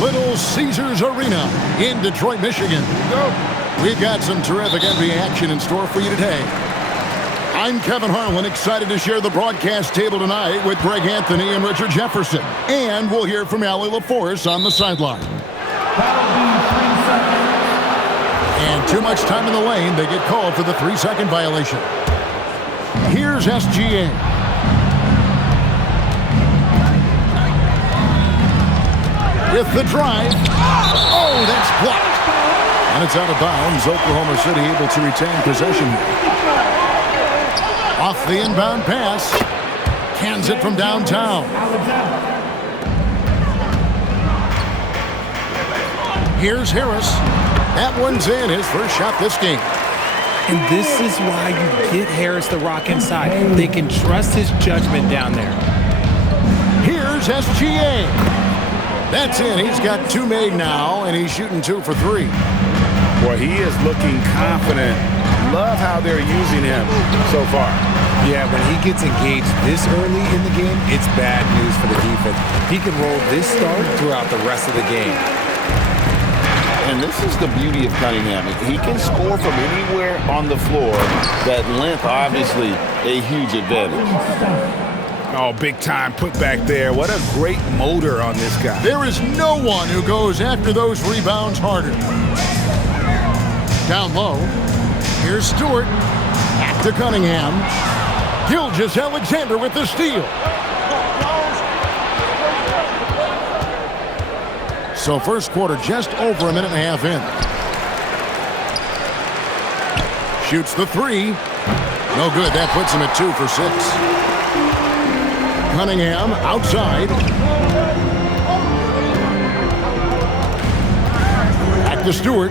Little Caesars Arena in Detroit, Michigan. We've got some terrific NBA action in store for you today. I'm Kevin Harlan, excited to share the broadcast table tonight with Greg Anthony and Richard Jefferson. And we'll hear from Allie LaForce on the sideline. And too much time in the lane, they get called for the 3-second violation. Here's SGA. With the drive. Oh, that's blocked. And it's out of bounds. Oklahoma City able to retain possession. Off the inbound pass. Cans it from downtown. Here's Harris. That one's in, his first shot this game. And this is why you get Harris the rock inside. They can trust his judgment down there. Here's SGA. That's in. He's got 2 made now, and he's shooting 2 for 3. Well, he is looking confident. Love how they're using him so far. Yeah, when he gets engaged this early in the game, it's bad news for the defense. He can roll this start throughout the rest of the game. And this is the beauty of Cunningham. He can score from anywhere on the floor. That length, obviously, a huge advantage. Oh, big time put back there. What a great motor on this guy. There is no one who goes after those rebounds harder. Down low. Here's Stewart. Back to Cunningham. Gilgeous-Alexander with the steal. So first quarter just over a minute and a half in. Shoots the 3. No good. That puts him at 2 for 6. Cunningham outside. Back to Stewart.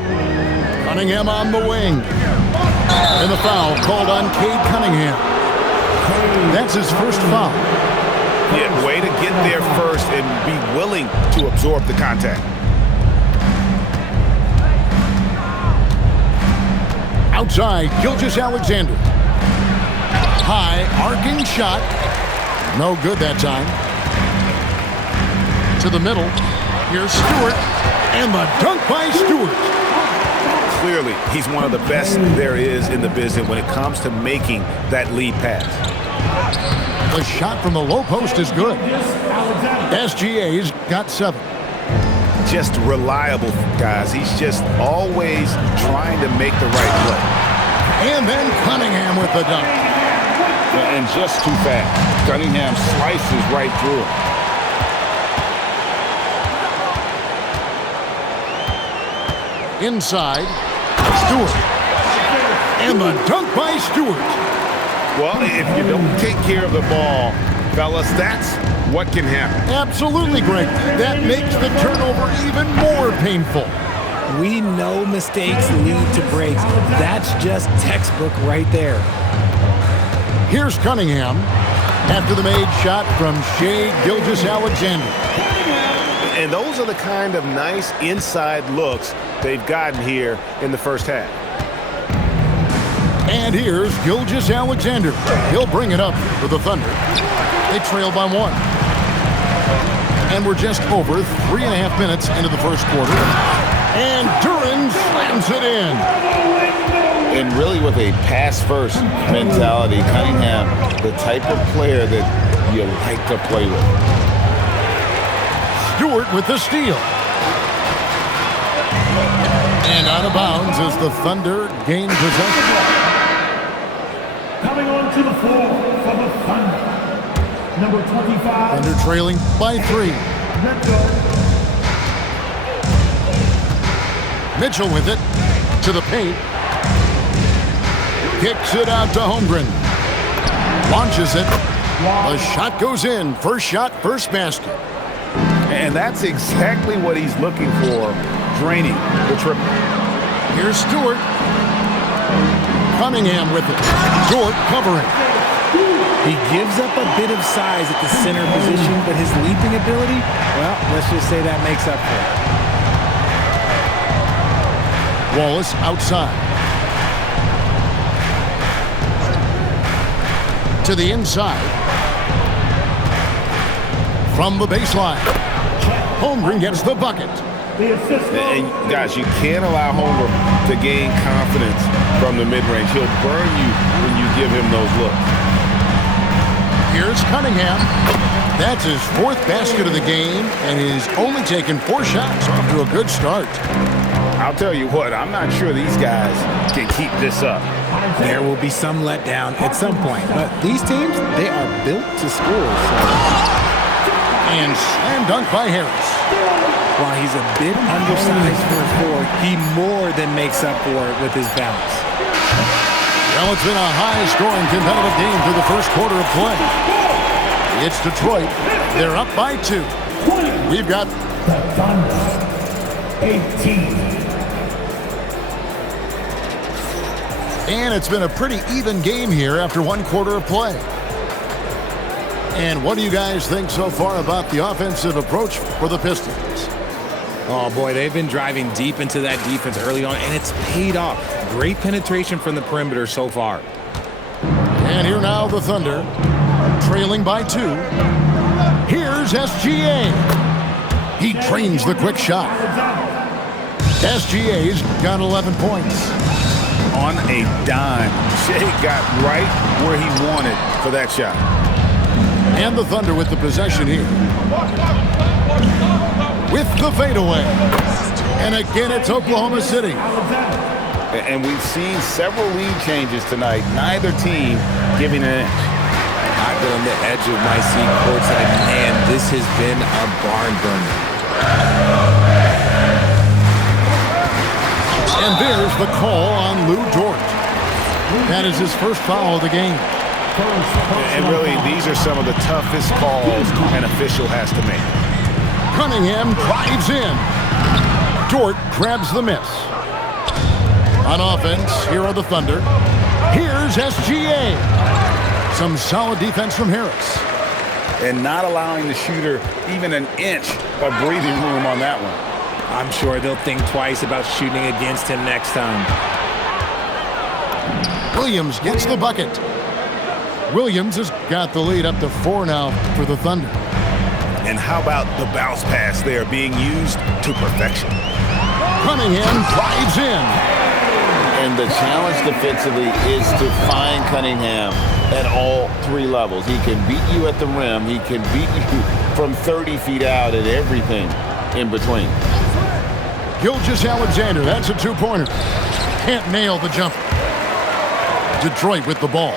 Cunningham on the wing. And the foul called on Cade Cunningham. That's his first foul. Yeah, way to get there first and be willing to absorb the contact. Outside, Gilgeous-Alexander. High, arcing shot. No good that time. To the middle. Here's Stewart. And the dunk by Stewart. Clearly, he's one of the best there is in the business when it comes to making that lead pass. The shot from the low post is good. SGA's got 7. Just reliable, guys. He's just always trying to make the right play. And then Cunningham with the dunk. And just too fast. Cunningham slices right through it. Inside, Stewart. And the dunk by Stewart. Well, if you don't take care of the ball, fellas, that's what can happen. Absolutely, Greg. That makes the turnover even more painful. We know mistakes lead to breaks. That's just textbook right there. Here's Cunningham after the made shot from Shai Gilgeous-Alexander. And those are the kind of nice inside looks they've gotten here in the first half. And here's Gilgeous-Alexander. He'll bring it up for the Thunder. They trail by 1. And we're just over 3.5 minutes into the first quarter. And Duran slams it in. And really with a pass-first mentality, Cunningham, the type of player that you like to play with. Stewart with the steal. And out of bounds as the Thunder gain possession. Coming onto the floor for the Thunder, number 25. Thunder trailing by 3. Mitchell with it to the paint. Kicks it out to Holmgren. Launches it. The shot goes in. First shot, first basket. And that's exactly what he's looking for, draining the triple. Here's Stewart. Cunningham with it. Stewart covering. He gives up a bit of size at the center position, but his leaping ability, well, let's just say that makes up for it. Wallace outside. To the inside. From the baseline. Holmgren gets the bucket. The assist. And guys, you can't allow Homer to gain confidence from the mid-range. He'll burn you when you give him those looks. Here's Cunningham. That's his 4th basket of the game, and he's only taken 4 shots off to a good start. I'll tell you what, I'm not sure these guys can keep this up. There will be some letdown at some point, but these teams, they are built to score. And slam dunk by Harris. While he's a bit undersized for a 4, he more than makes up for it with his bounce. Well, it's been a high-scoring competitive game through the first quarter of play. It's Detroit. They're up by 2. We've got The Thunder. 18. And it's been a pretty even game here after 1 quarter of play. And what do you guys think so far about the offensive approach for the Pistons? Oh, boy, they've been driving deep into that defense early on, and it's paid off. Great penetration from the perimeter so far. And here now the Thunder, trailing by 2. Here's SGA. He trains the quick shot. SGA's got 11 points. On a dime, Shea got right where he wanted for that shot. And the Thunder with the possession here. With the fadeaway. And again, it's Oklahoma City. And we've seen several lead changes tonight, neither team giving an inch. I've been on the edge of my seat courtside, man, this has been a barn burner. And there's the call on Lou Dort. That is his first foul of the game. And really, these are some of the toughest calls an official has to make. Cunningham drives in. Dort grabs the miss. On offense, here are the Thunder. Here's SGA. Some solid defense from Harris. And not allowing the shooter even an inch of breathing room on that one. I'm sure they'll think twice about shooting against him next time. Williams gets the bucket. Williams has got the lead up to 4 now for the Thunder. And how about the bounce pass there being used to perfection? Cunningham drives in. And the challenge defensively is to find Cunningham at all 3 levels. He can beat you at the rim. He can beat you from 30 feet out at everything in between. Gilgeous-Alexander, that's a 2-pointer. Can't nail the jumper. Detroit with the ball.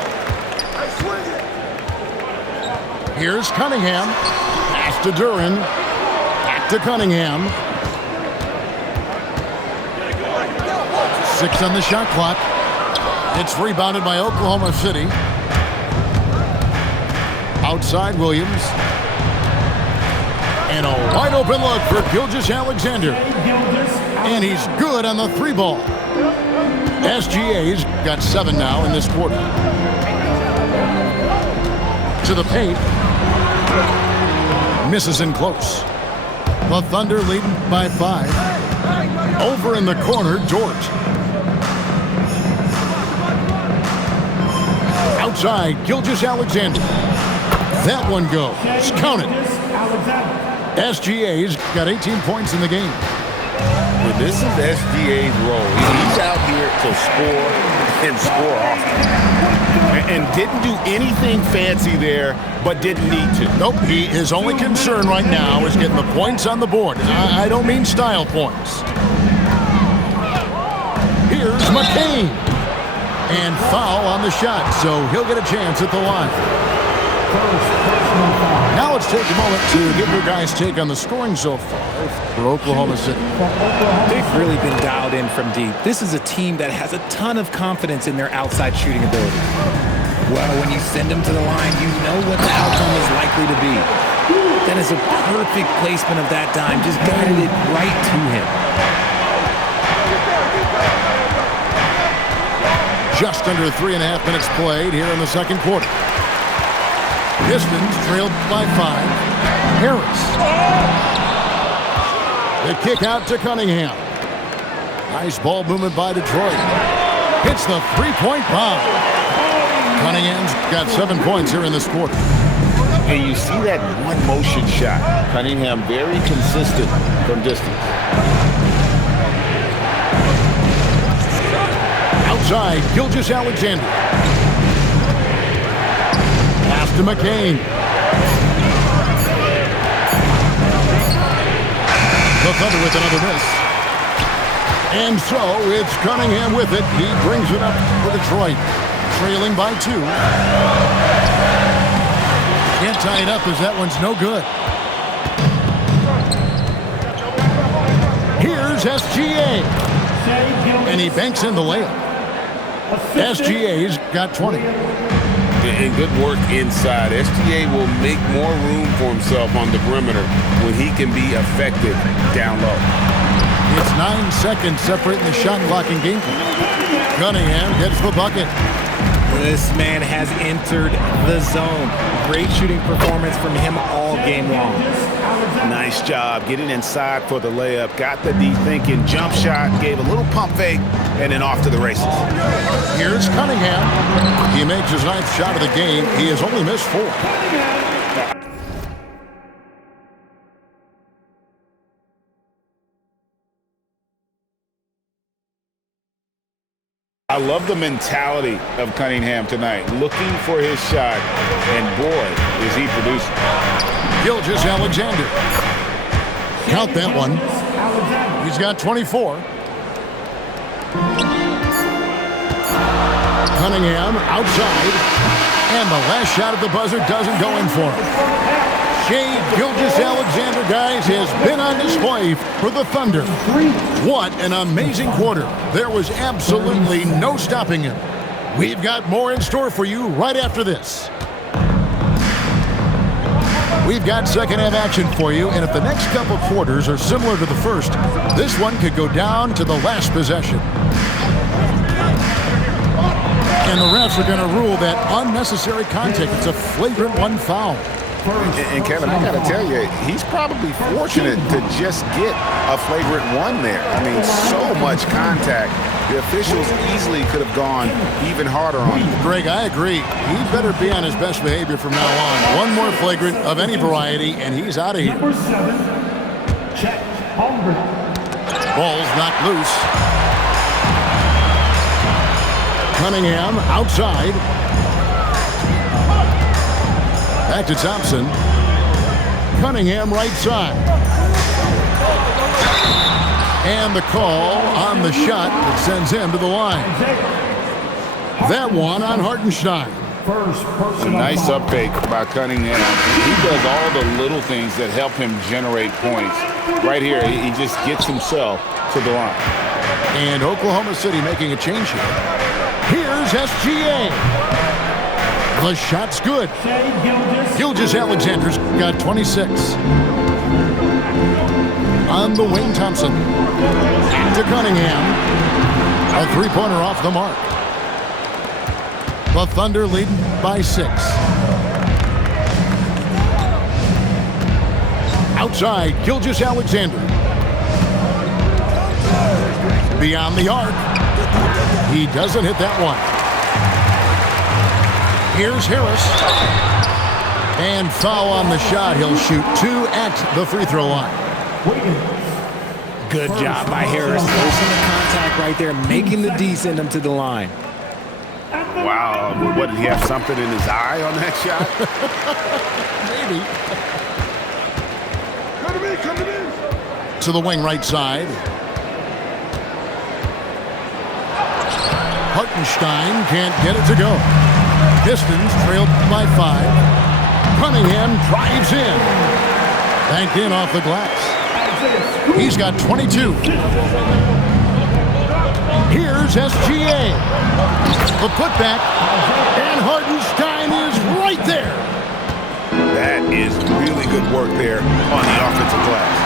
Here's Cunningham. Pass to Duran. Back to Cunningham. 6 on the shot clock. It's rebounded by Oklahoma City. Outside Williams. And a wide open look for Gilgeous-Alexander. And he's good on the 3-ball. SGA's got 7 now in this quarter. To the paint. Misses in close. The Thunder leading by 5. Over in the corner, Dort. Outside, Gilgeous-Alexander. That one goes. Count it. SGA's got 18 points in the game. Well, this is SGA's role. He's out here to score and score often. And didn't do anything fancy there, but didn't need to. Nope, his only concern right now is getting the points on the board. I don't mean style points. Here's McCain. And foul on the shot, so he'll get a chance at the line. Now let's take a moment to get your guys' take on the scoring so far for Oklahoma City. They've really been dialed in from deep. This is a team that has a ton of confidence in their outside shooting ability. Well, when you send them to the line, you know what the outcome is likely to be. That is a perfect placement of that dime, just guided it right to him. Just under 3.5 minutes played here in the second quarter. Pistons trailed by 5. Harris. The kick out to Cunningham. Nice ball movement by Detroit. Hits the 3-point bomb. Cunningham's got 7 points here in this quarter. And you see that one motion shot. Cunningham very consistent from distance. Outside, Gilgeous-Alexander. Pass to McCain. The Thunder with another miss. And so it's Cunningham with it. He brings it up for Detroit, trailing by 2. Can't tie it up as that one's no good. Here's SGA. And he banks in the layup. SGA's got 20. And good work inside. SGA will make more room for himself on the perimeter when he can be effective down low. It's 9 seconds separating the shot clock and game clock. Cunningham gets the bucket. This man has entered the zone. Great shooting performance from him all game long. Nice job getting inside for the layup. Got the D thinking, jump shot, gave a little pump fake, and then off to the races. Here's Cunningham. He makes his 9th shot of the game. He has only missed 4. I love the mentality of Cunningham tonight, looking for his shot, and boy, is he producing. Gilgeous-Alexander. Count that one. He's got 24. Cunningham outside. And the last shot at the buzzer doesn't go in for him. Shai Gilgeous-Alexander, guys, has been on display for the Thunder. What an amazing quarter. There was absolutely no stopping him. We've got more in store for you right after this. We've got second half action for you, and if the next couple quarters are similar to the first, this one could go down to the last possession. And the refs are going to rule that unnecessary contact. It's a flagrant 1 foul. And Kevin, I got to tell you, he's probably fortunate to just get a flagrant 1 there. I mean, so much contact. The officials easily could have gone even harder on him. Greg, I agree. He better be on his best behavior from now on. One more flagrant of any variety, and he's out of here. Number 7, Chet Holmgren. Ball's knocked loose. Cunningham outside. Back to Thompson. Cunningham right side. And the call on the shot that sends him to the line. That one on Hartenstein. First person. Nice up fake by Cunningham. He does all the little things that help him generate points. Right here, he just gets himself to the line. And Oklahoma City making a change here. Here's SGA. The shot's good. Gilgeous-Alexander's got 26. On the wing, Thompson. To Cunningham. A three-pointer off the mark. The Thunder leading by 6. Outside, Gilgeous-Alexander. Beyond the arc. He doesn't hit that one. Here's Harris. And foul on the shot. He'll shoot 2 at the free throw line. Good job by Harris. Forcing the contact right there, making the D send him to the line. Wow. What, did he have something in his eye on that shot? Maybe. To the wing right side. Hartenstein can't get it to go. Pistons trailed by 5. Cunningham drives in. Banked in off the glass. He's got 22. Here's SGA. The putback. And Hartenstein is right there. That is really good work there on the offensive glass.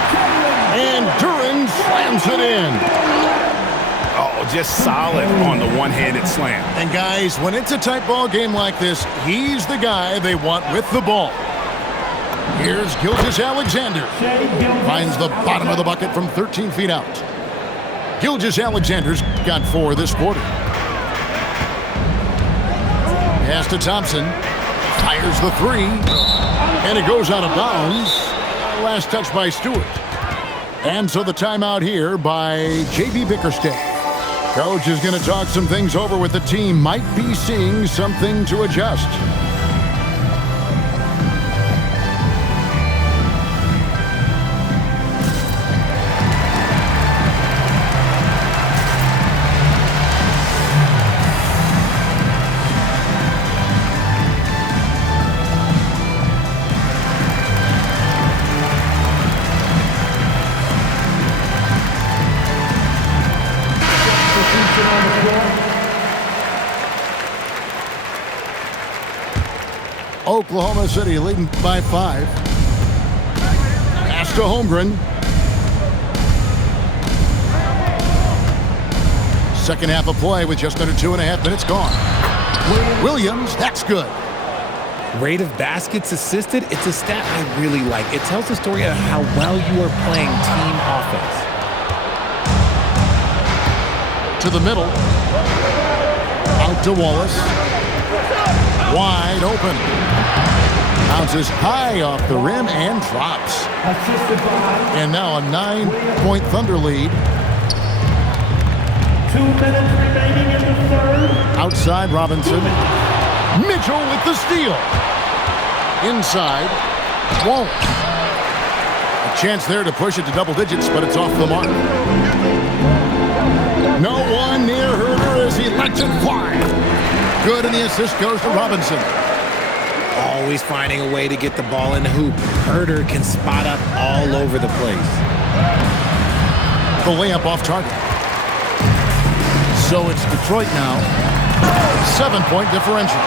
And Duran slams it in. Oh, just solid on the one-handed slam. And guys, when it's a tight ball game like this, he's the guy they want with the ball. Here's Gilgeous-Alexander. Finds the bottom of the bucket from 13 feet out. Gilgeous-Alexander's got 4 this quarter. Pass to Thompson. Fires the 3. And it goes out of bounds. Last touch by Stewart. And so the timeout here by J.B. Bickerstaff. Coach is going to talk some things over with the team. Might be seeing something to adjust. Oklahoma City leading by 5. Pass to Holmgren. Second half of play with just under 2.5 minutes gone. Williams, that's good. Rate of baskets assisted, it's a stat I really like. It tells the story of how well you are playing team offense. To the middle. Out to Wallace. Wide open. Bounces high off the rim and drops. And now a 9-point Thunder lead. 2 minutes remaining in the third. Outside Robinson. Mitchell with the steal. Inside. Won't. A chance there to push it to double digits, but it's off the mark. No one near Herder as he lets it fly. Good, and the assist goes to Robinson. Always finding a way to get the ball in the hoop. Herder can spot up all over the place. The layup off target. So it's Detroit now. 7-point differential.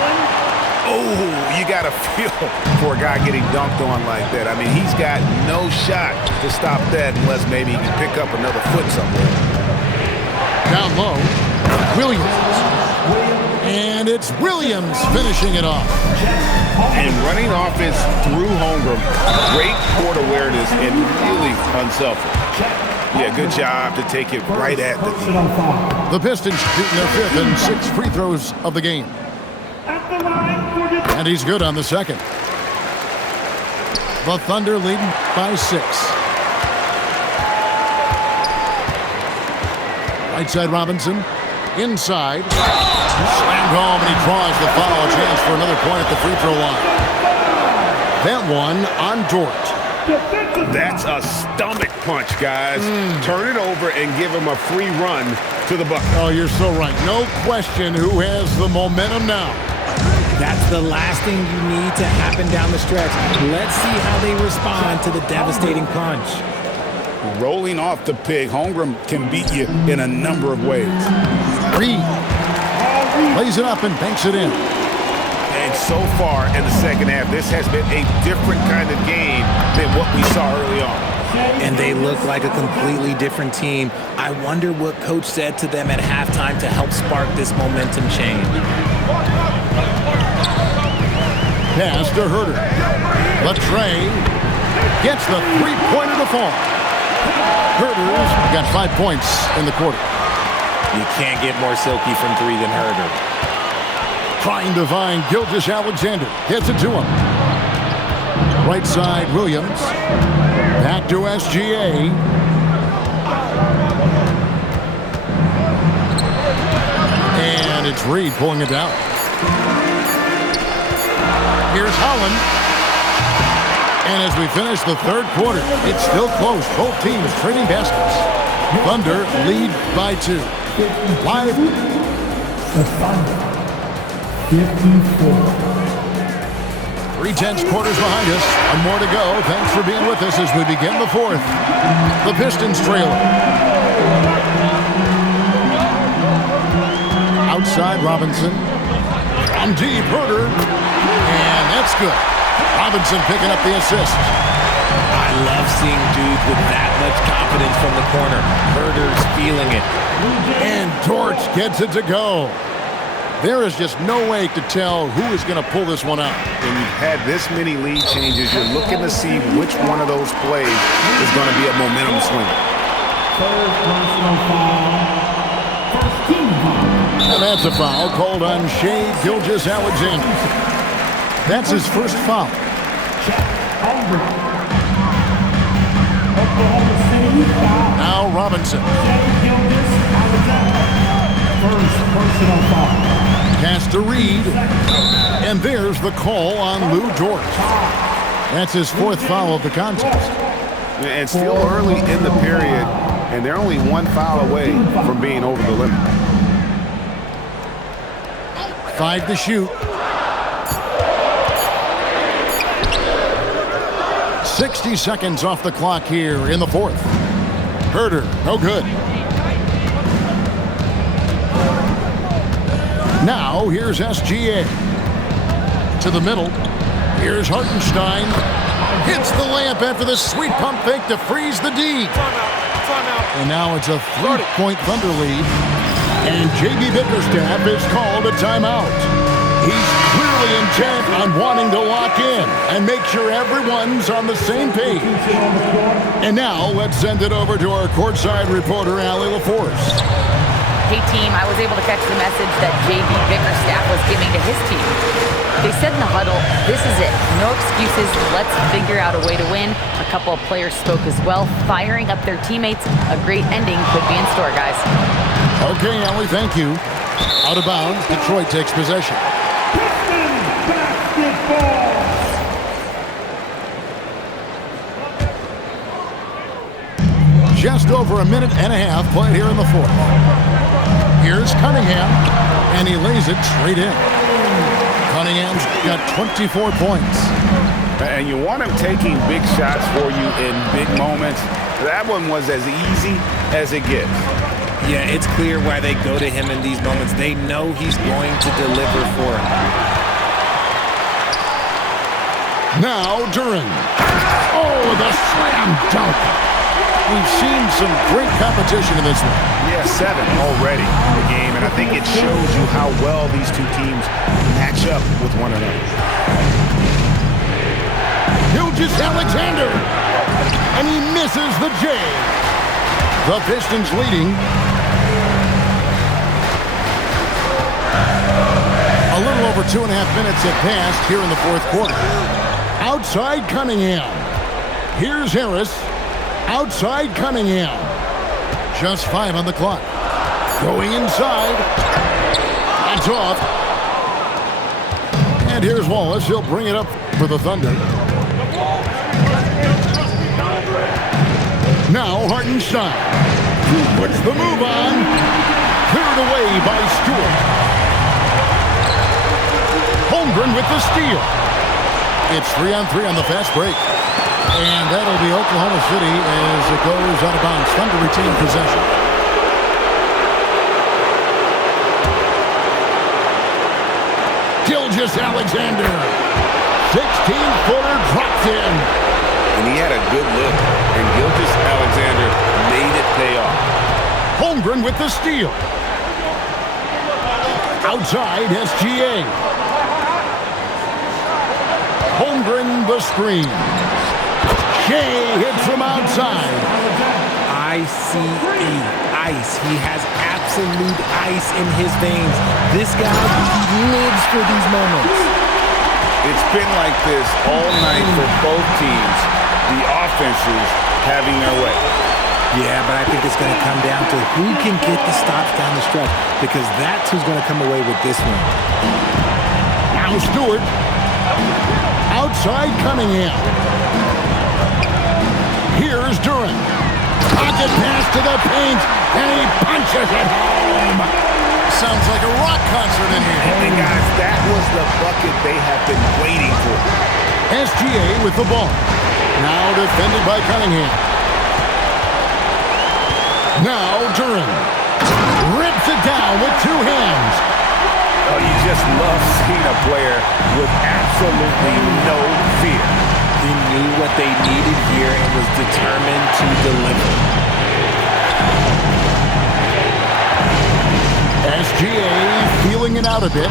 Oh, you got to feel for a guy getting dunked on like that. I mean, he's got no shot to stop that unless maybe he can pick up another foot somewhere. Down low. Williams. And it's Williams finishing it off. And running offense through Holmgren. Great court awareness and really unselfish. Yeah, good job to take it right at the D. The Pistons shooting their 5th and 6th free throws of the game. And he's good on the second. The Thunder leading by 6. Right side Robinson. Inside. Slammed home, and he draws the foul. Chance for another point at the free throw line. That one on Dort. That's a stomach punch, guys. Turn it over and give him a free run to the bucket. Oh, you're so right. No question who has the momentum now. That's the last thing you need to happen down the stretch. Let's see how they respond to the devastating punch. Rolling off the pig, Holmgren can beat you in a number of ways. Reed lays it up and banks it in. And so far in the second half, this has been a different kind of game than what we saw early on. And they look like a completely different team. I wonder what coach said to them at halftime to help spark this momentum change. Pass to Herder. Latrey gets the three-pointer to fall. Herder's got 5 points in the quarter. You can't get more silky from 3 than Herder. Trying to find Gilgeous-Alexander. Hits it to him. Right side, Williams. Back to SGA. And it's Reed pulling it down. Here's Holland. And as we finish the third quarter, it's still close. Both teams trading baskets. Thunder lead by 2. Live. The Thunder, 54. 3/10 quarters behind us. And more to go. Thanks for being with us as we begin the fourth. The Pistons trailing. Outside Robinson. From deep, Herder. And that's good. Robinson picking up the assist. I love seeing dudes with that much confidence from the corner. Herder's feeling it. And Dort gets it to go. There is just no way to tell who is going to pull this one out. When you've had this many lead changes, you're looking to see which one of those plays is going to be a momentum swinger. Third personal foul. First team foul. And that's a foul called on Shai Gilgeous-Alexander. That's his first foul. check. Holmgren. Oklahoma City foul. Now Robinson. First personal foul. Pass to Reed. And there's the call on Lou Dort. That's his fourth foul of the contest. And still early in the period, and they're only one foul away from being over the limit. 5 to shoot. 60 seconds off the clock here in the fourth. Herder, no good. Now here's SGA. To the middle. Here's Hartenstein. Hits the layup after the sweet pump fake to freeze the D. And now it's a 3-point Thunder lead. And J.B. Bickerstaff is called a timeout. He's clearly intent on wanting to lock in and make sure everyone's on the same page. And now let's send it over to our courtside reporter, Allie LaForce. Hey team, I was able to catch the message that J.B. Bickerstaff was giving to his team. They said in the huddle, this is it. No excuses. Let's figure out a way to win. A couple of players spoke as well, firing up their teammates. A great ending could be in store, guys. Okay, Allie, thank you. Out of bounds, Detroit takes possession. Pistons basketball. Just over a minute and a half played here in the fourth. Here's Cunningham, and he lays it straight in. Cunningham's got 24 points. And you want him taking big shots for you in big moments. That one was as easy as it gets. Yeah, it's clear why they go to him in these moments. They know he's going to deliver for them. Now Duran. Oh, the slam dunk. We've seen some great competition in this one. Yeah, 7 already in the game, and I think it shows you how well these two teams match up with one another. Gilgeous-Alexander, and he misses the J. The Pistons leading. A little over 2.5 minutes have passed here in the fourth quarter. Outside Cunningham. Here's Harris. Outside Cunningham. Just 5 on the clock. Going inside. That's off. And here's Wallace. He'll bring it up for the Thunder. Now Hartenstein. Puts the move on. Cleared away by Stewart. Holmgren with the steal. It's 3-on-3 on the fast break. And that'll be Oklahoma City as it goes out of bounds. Thunder retain possession. Gilgeous-Alexander. 16-footer dropped in. And he had a good look, and Gilgeous-Alexander made it pay off. Holmgren with the steal. Outside, SGA. Holmgren the screen. Shea hits from outside. ICE, ice. He has absolute ice in his veins. This guy, he lives for these moments. It's been like this all night for both teams. The offenses having their way. Yeah, but I think it's going to come down to who can get the stops down the stretch, because that's who's going to come away with this one. Now Stewart. Outside Cunningham. Here's Duran. Pocket pass to the paint, and he punches it home. Sounds like a rock concert in here. And guys, that was the bucket they have been waiting for. SGA with the ball. Now defended by Cunningham. Now Duran. Rips it down with 2 hands. Oh, you just love seeing a player with absolutely no fear. He knew what they needed here and was determined to deliver. SGA feeling it out a bit.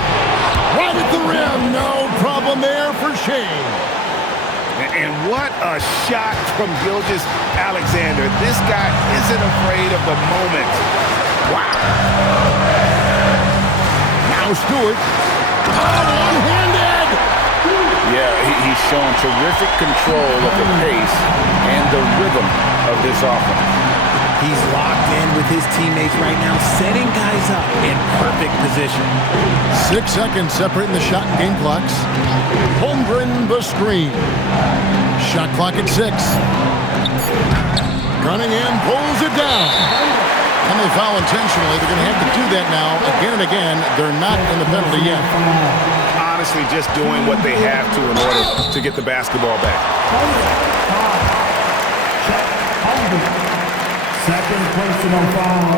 Right at the rim. No problem there for Shea. And what a shot from Gilgeous-Alexander. This guy isn't afraid of the moment. Wow. Now Stewart. Oh, one-handed. Yeah, he he's shown terrific control of the pace and the rhythm of this offense. He's locked in with his teammates right now, setting guys up in perfect position. 6 seconds separating the shot and game clocks. Holmgren the screen. Shot clock at 6. Cunningham pulls it down. And they foul intentionally. They're going to have to do that now again and again. They're not in the penalty yet. Honestly, just doing what they have to in order to get the basketball back. Second personal foul.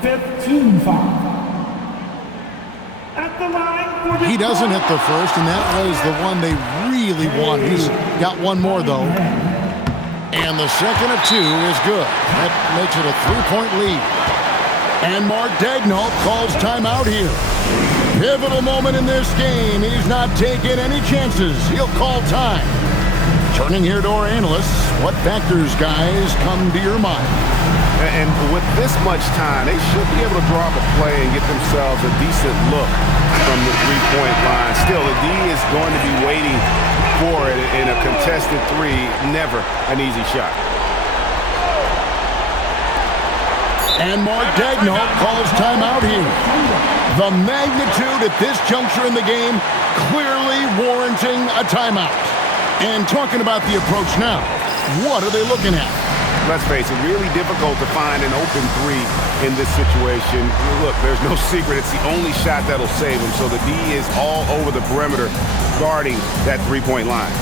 15 foul. At the line for the He doesn't hit the first, and that was the one they really want. He's got one more, though. And the second of 2 is good. That makes it a 3-point lead. And Mark Daigneault calls timeout here. Pivotal moment in this game. He's not taking any chances. He'll call time. Turning here to our analysts, what factors, guys, come to your mind? And with this much time, they should be able to draw up a play and get themselves a decent look from the three-point line. Still, the D is going to be waiting for it in a contested 3. Never an easy shot. And Mark Daigneault calls timeout here. The magnitude at this juncture in the game clearly warranting a timeout. And talking about the approach now, what are they looking at? Let's face it, really difficult to find an open 3 in this situation. Look, there's no secret. It's the only shot that'll save him. So the D is all over the perimeter guarding that three-point line.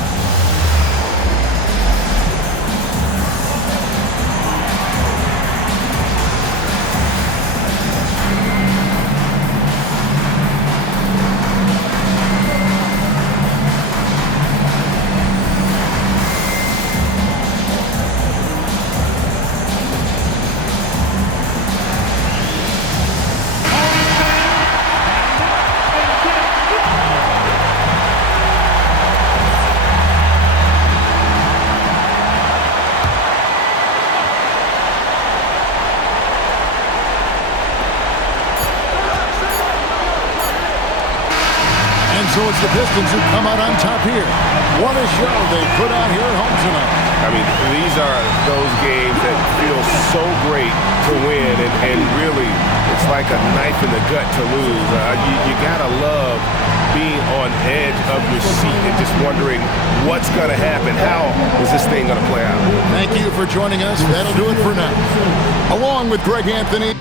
So it's the Pistons who come out on top here. What a show they put out here at home tonight. I mean, these are those games that feel so great to win, and really, it's like a knife in the gut to lose. You gotta love being on edge of your seat and just wondering what's gonna happen. How is this thing gonna play out? Thank you for joining us. That'll do it for now. Along with Greg Anthony.